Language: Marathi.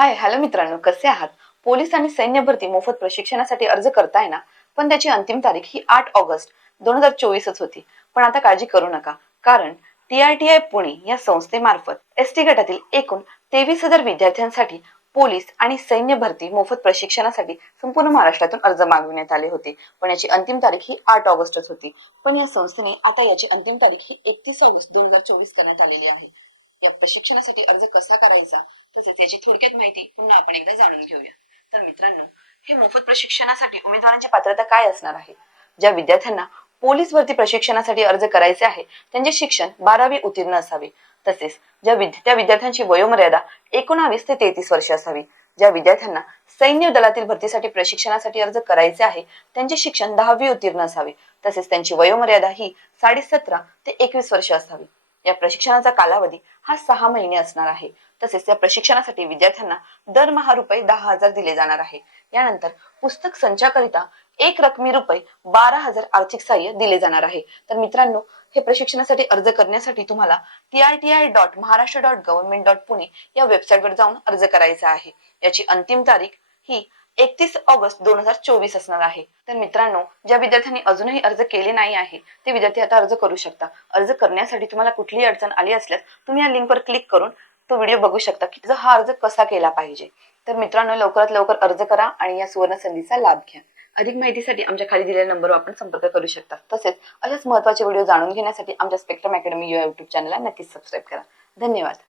हाय हॅलो मित्रांनो कसे आहात? पोलीस आणि सैन्य भरती मोफत प्रशिक्षणासाठी अर्ज करताय ना? पण त्याची अंतिम तारीख ही आठ ऑगस्ट दोन हजार चोवीसच होती. पण आता काळजी करू नका कारण T I T I Pune या संस्थेमार्फत एस टी गटातील एकूण तेवीस हजार विद्यार्थ्यांसाठी पोलीस आणि सैन्य भरती मोफत प्रशिक्षणासाठी संपूर्ण महाराष्ट्रातून अर्ज मागविण्यात आले होते. पण याची अंतिम तारीख ही आठ ऑगस्टच होती. पण या संस्थेने आता याची अंतिम तारीख ही एकतीस ऑगस्ट दोन हजार चोवीस करण्यात आलेली आहे. या प्रशिक्षणासाठी अर्ज कसा करायचा? तसेच याची थोडक्यात माहिती पुन्हा आपण एकदा जाणून घेऊया. तर मित्रांनो हे मोफत प्रशिक्षणासाठी उमेदवारांची पात्रता काय असणार आहे? ज्या विद्यार्थ्यांना पोलीस भरती प्रशिक्षणासाठी अर्ज करायचे आहे त्यांचे शिक्षण बारावी उत्तीर्ण असावे. तसेच ज्या त्या विद्यार्थ्यांची वयोमर्यादा एकोणावीस ते तेहतीस वर्ष असावी. ज्या विद्यार्थ्यांना सैन्य दलातील भरतीसाठी प्रशिक्षणासाठी अर्ज करायचे आहे त्यांचे शिक्षण दहावी उत्तीर्ण असावे. तसेच त्यांची वयोमर्यादा ही साडेसतरा ते एकवीस वर्ष असावी. या प्रशिक्षणाचा कालावधी हा सहा महिने असणार आहे. तसेच या प्रशिक्षणासाठी विद्यार्थ्यांना दरमहा रुपये दहा हजार दिले जाणार आहे. यानंतर पुस्तक संचाकरिता एक रकमी रुपये बारा हजार आर्थिक सहाय्य दिले जाणार आहे. तर मित्रांनो हे प्रशिक्षणासाठी अर्ज करण्यासाठी तुम्हाला T I T I dot Maharashtra dot government dot Pune या वेबसाईटवर जाऊन अर्ज करायचा आहे. याची अंतिम तारीख ही एकतीस ऑगस्ट दोन हजार चोवीस असणार आहे. तर मित्रांनो ज्या विद्यार्थ्यांनी अजूनही अर्ज केले नाही आहे ते विद्यार्थी आता अर्ज करू शकता. अर्ज करण्यासाठी तुम्हाला कुठलीही अडचण आली असल्यास तुम्ही या लिंकवर क्लिक करून तो व्हिडिओ बघू शकता की हा अर्ज कसा केला पाहिजे. तर मित्रांनो लवकरात लवकर अर्ज करा आणि या सुवर्ण संधीचा लाभ घ्या. अधिक माहितीसाठी आमच्या खाली दिलेल्या नंबरवर आपण संपर्क करू शकता. तसेच असेच महत्त्वाचे व्हिडिओ जाणून घेण्यासाठी आमच्या स्पेक्ट्रम अकॅडमी या युट्यूब चॅनलला नक्कीच सबस्क्राईब करा. धन्यवाद.